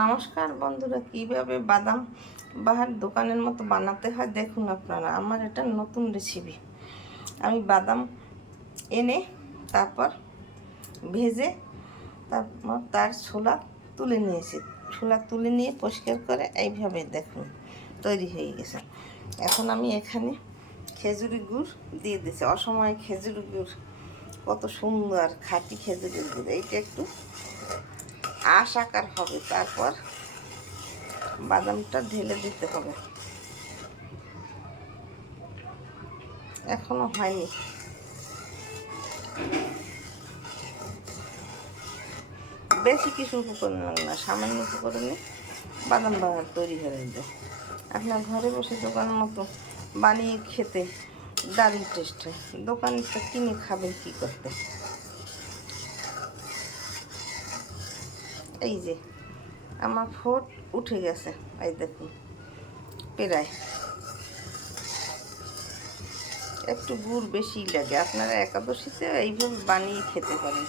নমস্কার বন্ধুরা, কিভাবে বাদাম বাহার দোকানের মতো বানাতে হয় দেখুন আপনারা। আমার এটা নতুন রেসিপি। আমি বাদাম এনে তারপর ভেজে তারপর তার ছোলা তুলে নিয়েছি। ছোলা তুলে নিয়ে পরিষ্কার করে এইভাবে দেখুন তৈরি হয়ে গেছে। এখন আমি এখানে খেজুরি গুড় দিয়ে দিয়েছি। অসময়ে খেজুরি গুড় কত সুন্দর খাঁটি খেজুরি গুড়। এইটা একটু আঁশ আকার হবে, তারপর বাদামটা ঢেলে দিতে হবে। এখনো হয়নি, বেশি কিছু উপকরণ লাগে না, সামান্য উপকরণে বাদাম বাহার তৈরি হয়ে যায়। আপনার ঘরে বসে দোকানের মতো বানিয়ে খেতে দারুণ টেস্ট হয়। দোকানটা কিনে খাবেন কী করতে। এই যে আমার ফোট উঠে গেছে, এই দেখুন প্রায়। একটু গুড় বেশি লাগে। আপনারা একাদশীতে এইভাবে বানিয়ে খেতে পারেন।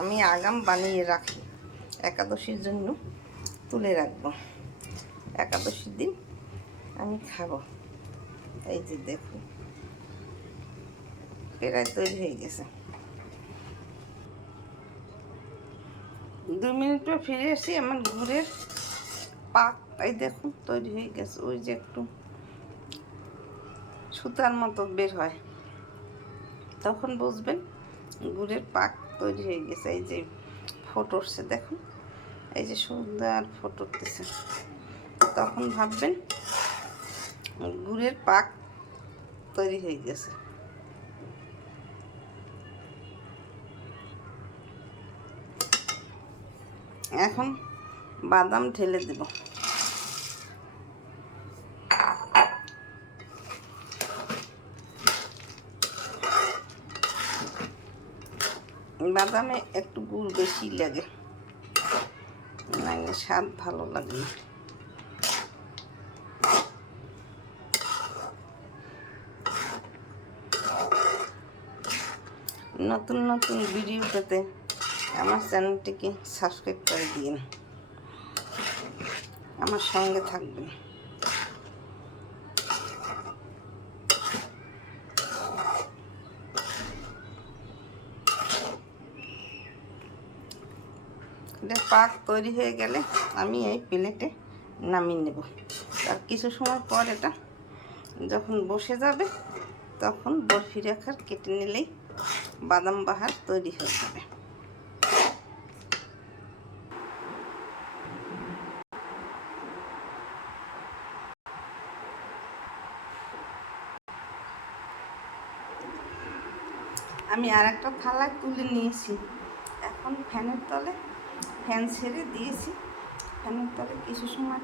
আমি আগাম বানিয়ে রাখি, একাদশীর জন্য তুলে রাখবো, একাদশীর দিন আমি খাবো। এই যে দেখুন প্রায় তৈরি হয়ে গেছে। 2 মিনিট পর ফিরে আসি। আমার গুড়ের পাক এই দেখুন তৈরি হয়ে গেছে। ওই যে একটু সুতার মতো বের হয়, তখন বুঝবেন গুড়ের পাক তৈরি হয়ে গেছে। এই যে ফোট উঠছে দেখুন, এই যে সুন্দর ফোট উঠতেছে, তখন ভাববেন গুড়ের পাক তৈরি হয়ে গেছে। এখন বাদাম ঢেলে দেব। বাদামে একটু গুড় বেশি লাগে, নাহলে স্বাদ ভালো লাগে না। নতুন নতুন ভিডিও পেতে আমার চ্যানেলটিকে সাবস্ক্রাইব করে দিন, আমার সঙ্গে থাকবেন। এটা পাক তৈরি হয়ে গেলে আমি এই প্লেটে নামিয়ে নেব। তার কিছু সময় পর এটা যখন বসে যাবে তখন বরফি আকার কেটে নিলেই বাদাম বাহার তৈরি হয়ে যাবে। আমি আর একটা থালায় তুলে নিয়েছি। এখন ফ্যানের তলে, ফ্যান ছেড়ে দিয়েছি, ফ্যানের তলে কিছু সময়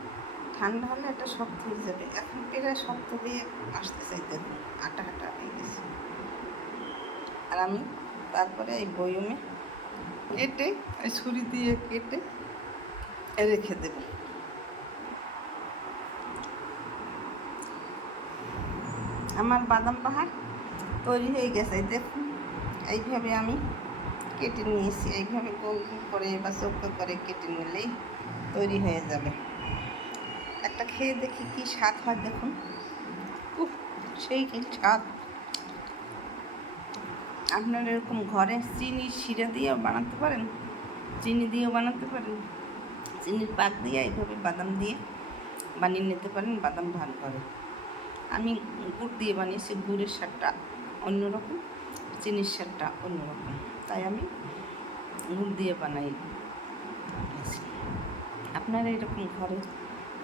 ঠান্ডা হলে এটা শক্ত হয়ে যাবে। এখন প্রায় শক্ত হয়ে আসতেছে, দেখুন আটা আটা হয়ে গেছে। আর আমি তারপরে এই বয়মে কেটে, এই ছুরি দিয়ে কেটে রেখে দেব। আমার বাদাম বাহার তৈরি হয়ে গেছে দেখুন। এইভাবে আমি কেটে নিয়েছি, এইভাবে গোল গোল করে বা চৌকো করে কেটে নিলেই তৈরি হয়ে যাবে। একটা খেয়ে দেখি কি স্বাদ হয় দেখুন। সেই কি স্বাদ! আপনারা এরকম ঘরে চিনি শিরা দিয়েও বানাতে পারেন, চিনি দিয়েও বানাতে পারেন, চিনির পাক দিয়ে এইভাবে বাদাম দিয়ে বানিয়ে নিতে পারেন বাদাম ভাগ করে। আমি গুড় দিয়ে বানিয়েছি, গুড়ের স্বাদটা অন্যরকম, চিনির স্বাদটা অন্যরকম, তাই আমি গুড় দিয়ে বানাই। আপনারা এরকম ঘরে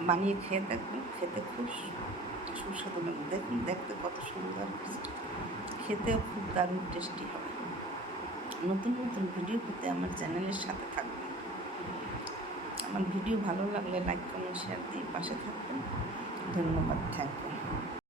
বানিয়ে খেয়ে দেখবেন, খেতে খুব সুস্বাদু লাগবে। দেখুন দেখতে কত সুন্দর, খেতেও খুব দারুণ টেস্টি হবে। নতুন নতুন ভিডিও পেতে আমার চ্যানেলের সাথে থাকবেন। আমার ভিডিও ভালো লাগলে লাইক কমেন্ট শেয়ার দিয়ে পাশে থাকবেন। ধন্যবাদ, থ্যাংক ইউ।